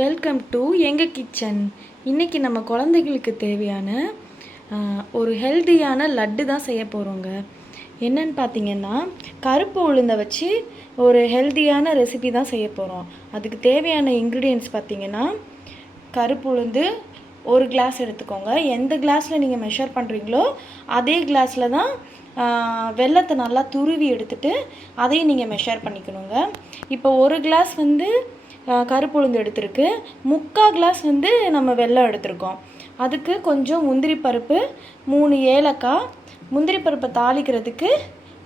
Welcome to எங்கள் kitchen. இன்றைக்கி நம்ம குழந்தைகளுக்கு தேவையான ஒரு ஹெல்த்தியான லட்டு தான் செய்ய போகிறோங்க. என்னன்னு பார்த்தீங்கன்னா, கருப்பு உளுந்தை வச்சு ஒரு ஹெல்த்தியான ரெசிபி தான் செய்ய போகிறோம். அதுக்கு தேவையான இன்க்ரீடியன்ட்ஸ் பார்த்திங்கன்னா, கருப்பு உளுந்து 1 கிளாஸ் எடுத்துக்கோங்க. எந்த கிளாஸில் நீங்கள் மெஷர் பண்ணுறீங்களோ அதே கிளாஸில் தான் வெல்லத்தை நல்லா துருவி எடுத்துகிட்டு அதையும் நீங்கள் மெஷர் பண்ணிக்கணுங்க. இப்போ 1 கிளாஸ் கருப்பு உளுந்து எடுத்துருக்கு, 3/4 கிளாஸ் நம்ம வெல்லம் எடுத்திருக்கோம். அதுக்கு கொஞ்சம் முந்திரி பருப்பு, 3 ஏலக்காய், முந்திரி பருப்பை தாளிக்கிறதுக்கு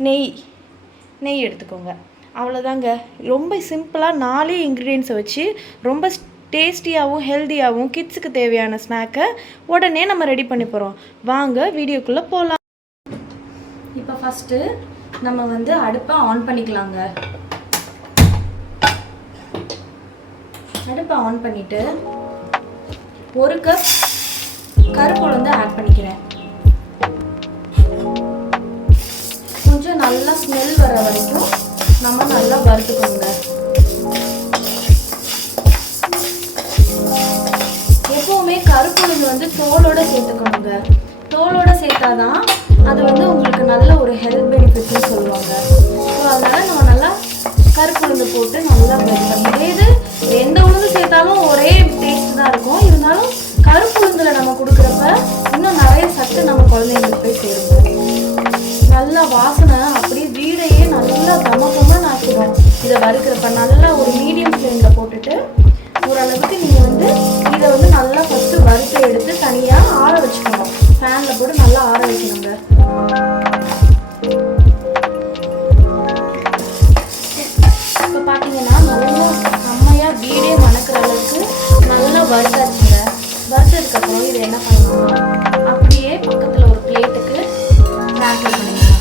நெய் எடுத்துக்கோங்க. அவ்வளோதாங்க. ரொம்ப சிம்பிளாக 4 இன்க்ரீடியன்ஸை வச்சு ரொம்ப டேஸ்டியாகவும் ஹெல்த்தியாகவும் கிட்ஸுக்கு தேவையான ஸ்நாக்கை உடனே நம்ம ரெடி பண்ணி போகிறோம். வாங்க வீடியோக்குள்ளே போகலாம். இப்போ ஃபஸ்ட்டு நம்ம அடுப்பை ஆன் பண்ணிக்கலாங்க. அடுப்பை ஆன் பண்ணிவிட்டு 1 கப் கருப்பு உளுந்து ஆட் பண்ணிக்கிறேன். கொஞ்சம் நல்லா ஸ்மெல் வர வரைக்கும் நம்ம நல்லா வறுத்துக்கோங்க. எப்போவுமே கருப்பு உளுந்து தோலோட சேர்த்துக்கணுங்க. தோலோட சேர்த்தாதான் அது உங்களுக்கு நல்ல ஒரு ஹெல்த் பெனிஃபிட்னு சொல்லுவாங்க. ஸோ அதனால் நம்ம நல்லா கருப்பு உளுந்து போட்டு நல்லா பிளெண்ட் பண்ணிட்டு, இது எந்த உளுந்து சேர்த்தாலும் ஒரே டேஸ்ட் தான் இருக்கும். இருந்தாலும் கருப்பு உளுந்தில் நம்ம கொடுக்குறப்ப இன்னும் நிறைய சத்து நம்ம குழந்தைங்களுக்கு போய் சேருங்க. நல்லா வாசனை அப்படியே வீடையே நல்லா கமகமாக ஆக்கிடும். இதை வறுக்கிறப்ப நல்லா ஒரு மீடியம் ஃப்ளேமில் போட்டுட்டு ஓரளவுக்கு நீங்கள் இதை நல்லா ஃபஸ்ட்டு வறுத்து எடுத்து தனியாக ஆற வச்சுக்கணும். ஃபேனில் போட்டு நல்லா ஆற வைக்கணுங்க. இப்போ பார்த்தீங்கன்னா நல்லா செம்மையாக வீடே மணக்கிற அளவுக்கு நல்லா வறுத்தாச்சுங்க. வறுத்ததுக்கப்புறம் இதை என்ன பண்ணணும்னா அப்படியே பக்கத்தில் ஒரு பிளேட்டுக்கு ட்ரான்ஸ்ஃபர் பண்ணிக்கலாம்.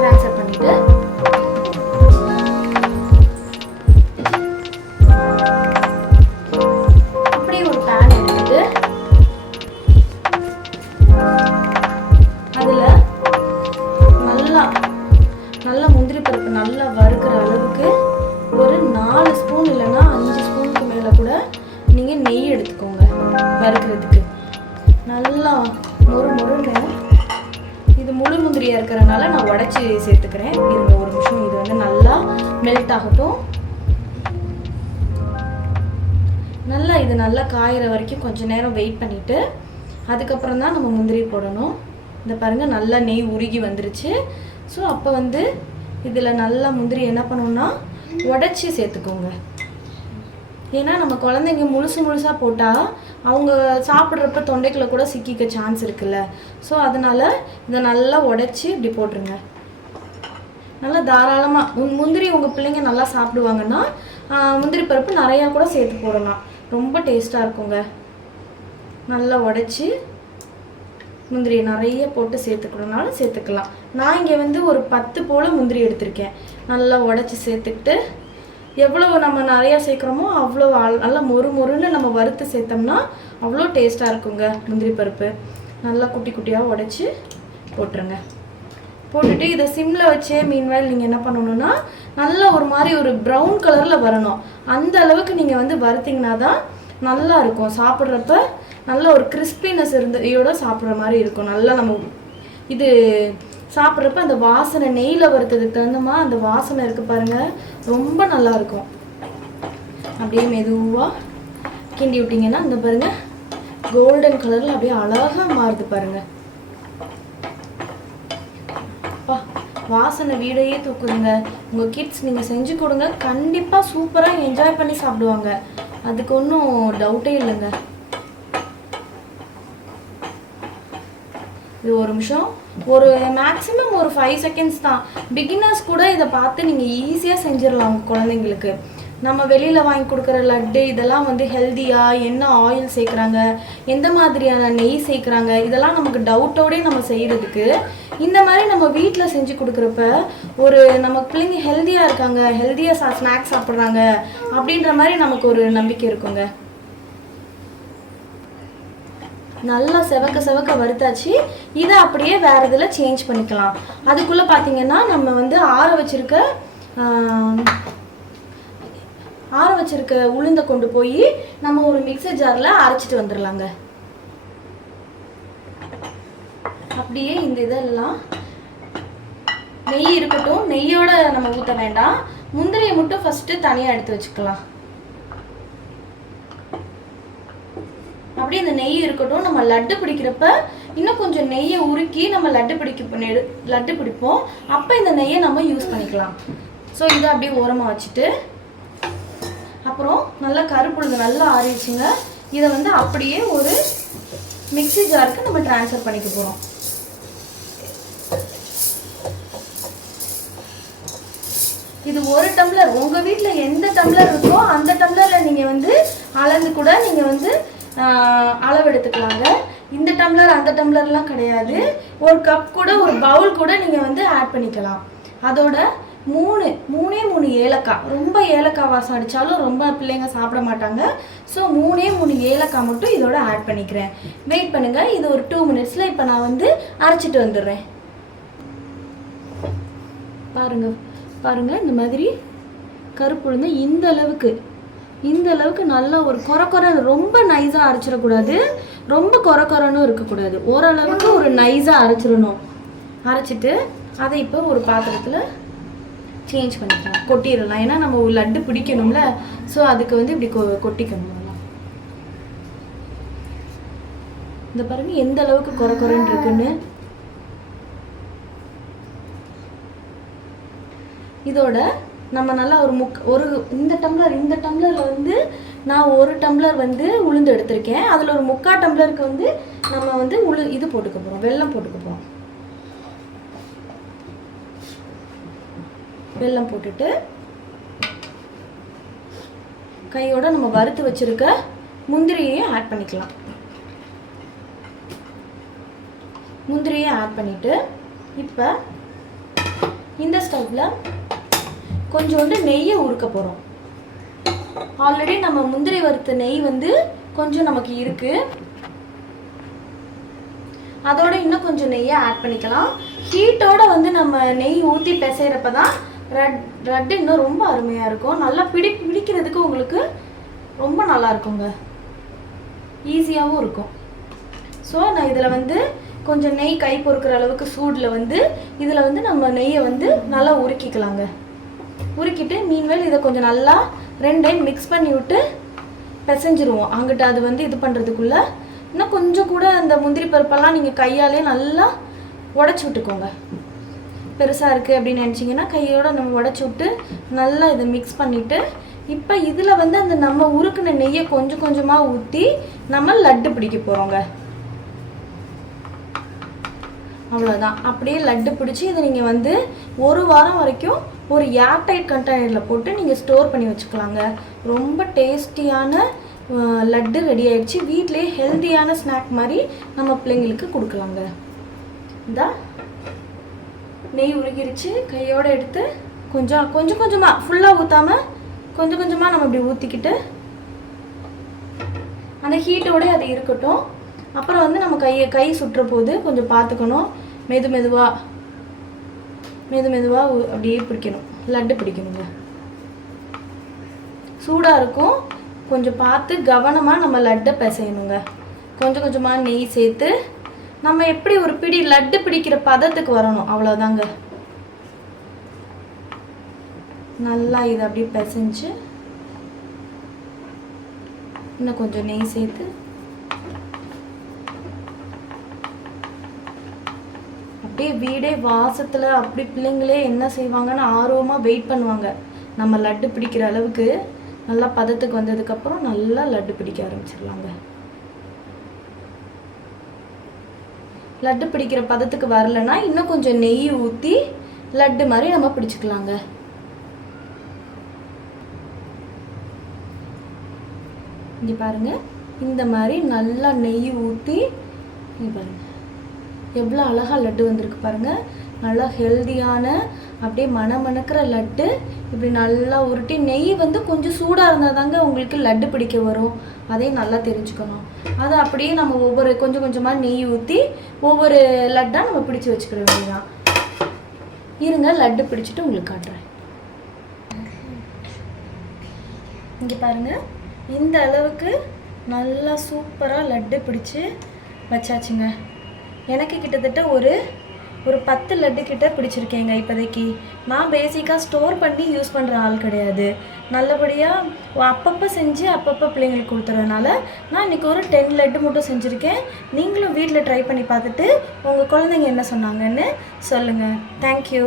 ட்ரான்ஸ்ஃபர் பண்ணிவிட்டு அப்படியே ஒரு பேன் எடுத்துட்டு அதில் நல்லா முந்திரி பருப்பு நல்லா வறுக்கிற அளவுக்கு ஒரு 4 ஸ்பூன் இல்லைன்னா 5 ஸ்பூனுக்கு மேலே கூட நீங்கள் நெய் எடுத்துக்கோங்க. வறுக்கிறதுக்கு நல்லா மொறுன்னு. இது முழு முந்திரியாக இருக்கிறனால நான் உடச்சி சேர்த்துக்கிறேன். இருங்க ஒரு நிமிஷம், இது நல்லா மெல்ட் ஆகட்டும். இது நல்லா காயிற வரைக்கும் கொஞ்சம் நேரம் வெயிட் பண்ணிவிட்டு அதுக்கப்புறம் தான் நம்ம முந்திரி போடணும். இந்த பாருங்கள் நல்லா நெய் உருகி வந்துருச்சு. ஸோ அப்போ இதில் நல்லா முந்திரி என்ன பண்ணணும்னா உடச்சி சேர்த்துக்கோங்க. ஏன்னா நம்ம குழந்தைங்க முழுசாக போட்டால் அவங்க சாப்பிட்றப்ப தொண்டைக்குள்ளே கூட சிக்கிக்க சான்ஸ் இருக்குல்ல. ஸோ அதனால் இதை நல்லா உடச்சி இப்படி போட்டுருங்க. நல்லா தாராளமாக முந்திரி உங்கள் பிள்ளைங்க நல்லா சாப்பிடுவாங்கன்னா முந்திரி பருப்பு நிறையா கூட சேர்த்து போடலாம். ரொம்ப டேஸ்ட்டாக இருக்குங்க. நல்லா உடச்சி முந்திரி நிறைய போட்டு சேர்த்துக்கணுனாலும் சேர்த்துக்கலாம். நான் இங்கே ஒரு 10 போல் முந்திரி எடுத்திருக்கேன். நல்லா உடச்சி சேர்த்துக்கிட்டு எவ்வளோ நம்ம நிறையா சேர்க்குறோமோ அவ்வளோ நல்லா மொறுன்னு நம்ம வறுத்து சேர்த்தோம்னா அவ்வளோ டேஸ்ட்டாக இருக்குங்க. முந்திரி பருப்பு நல்லா குட்டி குட்டியாக உடச்சி போட்டுருங்க. போட்டுட்டு இதை சிம்மில் வச்சே மீன்வேல் நீங்கள் என்ன பண்ணணுன்னா நல்லா ஒரு மாதிரி ஒரு ப்ரௌன் கலரில் வரணும். அந்த அளவுக்கு நீங்கள் வறுத்திங்கன்னா தான் நல்லா இருக்கும். சாப்பிட்றப்ப நல்ல ஒரு கிறிஸ்பினஸ் இதோட சாப்பிட்ற மாதிரி இருக்கும். நல்லா நம்ம இது சாப்பிட்றப்ப அந்த வாசனை நெய்யில் வறுத்ததுக்கு தகுந்தமா அந்த வாசனை இருக்குது பாருங்கள், ரொம்ப நல்லாயிருக்கும். அப்படியே மெதுவாக கிண்டி விட்டிங்கன்னா இந்த பாருங்கள் கோல்டன் கலரில் அப்படியே அழகாக மாறுது பாருங்கள். வாசனை வீடையே தூக்குதுங்க. உங்கள் கிட்ஸ் நீங்கள் செஞ்சு கொடுங்க, கண்டிப்பாக சூப்பராக என்ஜாய் பண்ணி சாப்பிடுவாங்க. அதுக்கு ஒன்றும் டவுட்டே இல்லைங்க. இது ஒரு நிமிஷம், ஒரு மேக்ஸிமம் ஒரு 5 செகண்ட்ஸ் தான். பிகினர்ஸ் கூட இதை பார்த்து நீங்கள் ஈஸியாக செஞ்சிடலாம் உங்கள் குழந்தைங்களுக்கு. நம்ம வெளியில் வாங்கி கொடுக்குற லட்டு இதெல்லாம் ஹெல்த்தியாக என்ன ஆயில் சேர்க்குறாங்க, எந்த மாதிரியான நெய் சேர்க்குறாங்க, இதெல்லாம் நமக்கு டவுட்டோடே நம்ம செய்கிறதுக்கு இந்த மாதிரி நம்ம வீட்டில் செஞ்சு கொடுக்குறப்ப ஒரு நம்ம பிள்ளைங்க ஹெல்த்தியாக இருக்காங்க, ஹெல்த்தியாக ஸ்நாக்ஸ் சாப்பிட்றாங்க அப்படின்ற மாதிரி நமக்கு ஒரு நம்பிக்கை இருக்குங்க. நல்லா செவக்க வறுத்தாச்சு. இதை அப்படியே வேறு இதில் சேஞ்ச் பண்ணிக்கலாம். அதுக்குள்ளே பார்த்தீங்கன்னா நம்ம ஆற வச்சுருக்க உளுந்தை கொண்டு போய் நம்ம ஒரு மிக்சர் ஜாரில் அரைச்சிட்டு வந்துடலாங்க. அப்படியே இந்த இதெல்லாம் நெய் இருக்கட்டும், நெய்யோட நம்ம ஊற்ற வேண்டாம். முந்திரியை மட்டும் ஃபஸ்ட்டு தனியாக எடுத்து வச்சுக்கலாம். அப்படியே இந்த நெய் இருக்கட்டும். நம்ம லட்டு பிடிக்கிறப்ப இன்னும் கொஞ்சம் நெய்யை உருக்கி நம்ம லட்டு பிடிப்போம். அப்போ இந்த நெய்யை நம்ம யூஸ் பண்ணிக்கலாம். ஸோ இதை அப்படியே ஓரமாக வச்சுட்டு, அப்புறம் நல்லா கருப்புளுந்து நல்லா ஆறிடுச்சுங்க. இதை வந்து அப்படியே ஒரு மிக்ஸி ஜாருக்கு நம்ம ட்ரான்ஸ்ஃபர் பண்ணிக்க போகிறோம். இது ஒரு டம்ளர், உங்கள் வீட்டில் எந்த டம்ளர் இருக்கோ அந்த டம்ளரில் நீங்கள் வந்து அளந்து கூட நீங்கள் வந்து அளவு எடுத்துக்கலாங்க. இந்த டம்ளர் அந்த டம்ளர்லாம் கிடையாது. ஒரு கப் கூட ஒரு பவுல் கூட நீங்கள் வந்து ஆட் பண்ணிக்கலாம். அதோட மூணே 3 ஏலக்காய், ரொம்ப ஏலக்காய் வாசம் அடித்தாலும் ரொம்ப பிள்ளைங்க சாப்பிட மாட்டாங்க. ஸோ 3 ஏலக்காய் மட்டும் இதோட ஆட் பண்ணிக்கிறேன். வெயிட் பண்ணுங்கள், இது ஒரு 2 மினிட்ஸில் இப்போ நான் வந்து அரைச்சிட்டு வந்துடுறேன். பாருங்கள் இந்த மாதிரி கருப்புளுந்து இந்த அளவுக்கு நல்லா ஒரு கொரன்னு, ரொம்ப நைஸாக அரைச்சிடக்கூடாது, ரொம்ப கொரன்னு இருக்கக்கூடாது. ஓரளவுக்கு ஒரு நைஸாக அரைச்சிடணும். அரைச்சிட்டு அதை இப்போ ஒரு பாத்திரத்தில் சேஞ்ச் பண்ணிக்கலாம், கொட்டிடலாம். ஏன்னா நம்ம ஒரு லட்டு பிடிக்கணும்ல, ஸோ அதுக்கு வந்து இப்படி கொட்டிக்கணும். இந்த பாருங்க எந்த அளவுக்கு கொரன்னு இருக்குன்னு. இதோட நம்ம நல்லா ஒரு இந்த டம்ளரில் வந்து நான் 1 டம்ளர் வந்து உளுந்து எடுத்திருக்கேன். அதில் ஒரு 3/4 டம்ளருக்கு வந்து நம்ம வந்து இது போட்டுக்க போகிறோம், வெல்லம் போட்டுக்க போகிறோம். வெல்லம் போட்டுட்டு கையோட நம்ம வறுத்து வச்சிருக்க முந்திரியையும் ஆட் பண்ணிக்கலாம். முந்திரியை ஆட் பண்ணிட்டு இப்போ இந்த ஸ்டவ்ல கொஞ்சோண்டு நெய்யை உருக்க போகிறோம். ஆல்ரெடி நம்ம முந்திரி வறுத்த நெய் வந்து கொஞ்சம் நமக்கு இருக்கு. அதோட இன்னும் கொஞ்சம் நெய்யை ஆட் பண்ணிக்கலாம். ஹீட்டோட வந்து நம்ம நெய் ஊற்றி பிசைறப்ப தான் லட்டு இன்னும் ரொம்ப அருமையாக இருக்கும். நல்லா பிடிக்கிறதுக்கு உங்களுக்கு ரொம்ப நல்லா இருக்குங்க, ஈஸியாகவும் இருக்கும். ஸோ நான் இதில் வந்து கொஞ்சம் நெய் கை பொறுக்கிற அளவுக்கு சூடில் வந்து இதில் வந்து நம்ம நெய்யை வந்து நல்லா உருக்கிக்கலாங்க. உருக்கிட்டு மீன்வேல் இதை கொஞ்சம் நல்லா 2 டைம் மிக்ஸ் பண்ணி விட்டு பிசைஞ்சிருவோம். அங்கிட்ட அது வந்து இது பண்ணுறதுக்குள்ளே இன்னும் கொஞ்சம் கூட அந்த முந்திரி பருப்பெல்லாம் நீங்கள் கையாலே நல்லா உடச்சி விட்டுக்கோங்க. பெருசாக இருக்குது அப்படின்னு நினச்சிங்கன்னா கையோடு நம்ம உடச்சி விட்டு நல்லா இதை மிக்ஸ் பண்ணிவிட்டு, இப்போ இதில் வந்து அந்த நம்ம உருக்குன நெய்யை கொஞ்சம் கொஞ்சமாக ஊற்றி நம்ம லட்டு பிடிக்க போகிறோங்க. அவ்வளோதான். அப்படியே லட்டு பிடிச்சி இதை நீங்கள் வந்து 1 வாரம் வரைக்கும் ஒரு ஏர்டைட் கண்டெய்னரில் போட்டு நீங்கள் ஸ்டோர் பண்ணி வச்சுக்கலாங்க. ரொம்ப டேஸ்டியான லட்டு ரெடி ஆகிடுச்சு. வீட்டிலே ஹெல்த்தியான ஸ்நாக் மாதிரி நம்ம பிள்ளைங்களுக்கு கொடுக்கலாங்க. இந்த நெய் உருகிருச்சு. கையோடு எடுத்து கொஞ்சம் கொஞ்சமாக ஃபுல்லாக ஊற்றாமல் கொஞ்சம் கொஞ்சமாக நம்ம இப்படி ஊற்றிக்கிட்டு அந்த ஹீட்டோடு அது இருக்கட்டும். அப்புறம் வந்து நம்ம கை சுட்டுற போது கொஞ்சம் பார்த்துக்கணும். மெதுவாக அப்படியே பிடிக்கணும், லட்டு பிடிக்கணுங்க. சூடாக இருக்கும், கொஞ்சம் பார்த்து கவனமாக நம்ம லட்டை பிசையணுங்க. கொஞ்சம் கொஞ்சமாக நெய் சேர்த்து நம்ம எப்படி ஒரு பிடி லட்டு பிடிக்கிற பதத்துக்கு வரணும், அவ்வளோதாங்க. நல்லா இதை அப்படியே பிசைஞ்சு இன்னும் கொஞ்சம் நெய் சேர்த்து அப்படியே வீடே வாசத்தில் அப்படி பிள்ளைங்களே என்ன செய்வாங்கன்னு ஆர்வமாக வெயிட் பண்ணுவாங்க. நம்ம லட்டு பிடிக்கிற அளவுக்கு நல்லா பதத்துக்கு வந்ததுக்கப்புறம் நல்லா லட்டு பிடிக்க ஆரம்பிச்சிடலாங்க. லட்டு பிடிக்கிற பதத்துக்கு வரலைன்னா இன்னும் கொஞ்சம் நெய் ஊற்றி லட்டு மாதிரி நம்ம பிடிச்சிக்கலாங்க. இங்கே பாருங்கள், இந்த மாதிரி நல்லா நெய் ஊற்றி பாருங்கள் எவ்வளோ அழகாக லட்டு வந்திருக்கு பாருங்கள். நல்லா ஹெல்தியான அப்படியே மணக்கிற லட்டு இப்படி நல்லா உருட்டி, நெய் வந்து கொஞ்சம் சூடாக இருந்தால் தாங்க உங்களுக்கு லட்டு பிடிக்க வரும். அதையும் நல்லா தெரிஞ்சுக்கணும். அதை அப்படியே நம்ம கொஞ்சம் கொஞ்சமாக நெய் ஊற்றி ஒவ்வொரு லட்டாக நம்ம பிடிச்சி வச்சுக்கிற வேண்டியதான். இருங்க, லட்டு பிடிச்சிட்டு உங்களுக்கு காட்டுறேன். இங்கே பாருங்கள், இந்த அளவுக்கு நல்லா சூப்பராக லட்டு பிடிச்சி வச்சாச்சுங்க. எனக்கு கிட்டத்தட்ட ஒரு 10 லட்டு கிட்ட பிடிச்சிருக்கேங்க இப்போதைக்கு. நான் பேசிக்காக ஸ்டோர் பண்ணி யூஸ் பண்ணுற ஆள் கிடையாது. நல்லபடியாக அப்பப்போ செஞ்சு அப்பப்போ பிள்ளைங்களுக்கு கொடுத்துறதுனால நான் இன்றைக்கி ஒரு 10 லட்டு மட்டும் செஞ்சுருக்கேன். நீங்களும் வீட்டில் ட்ரை பண்ணி பார்த்துட்டு உங்கள் குழந்தைங்க என்ன சொன்னாங்கன்னு சொல்லுங்கள். தேங்க்யூ.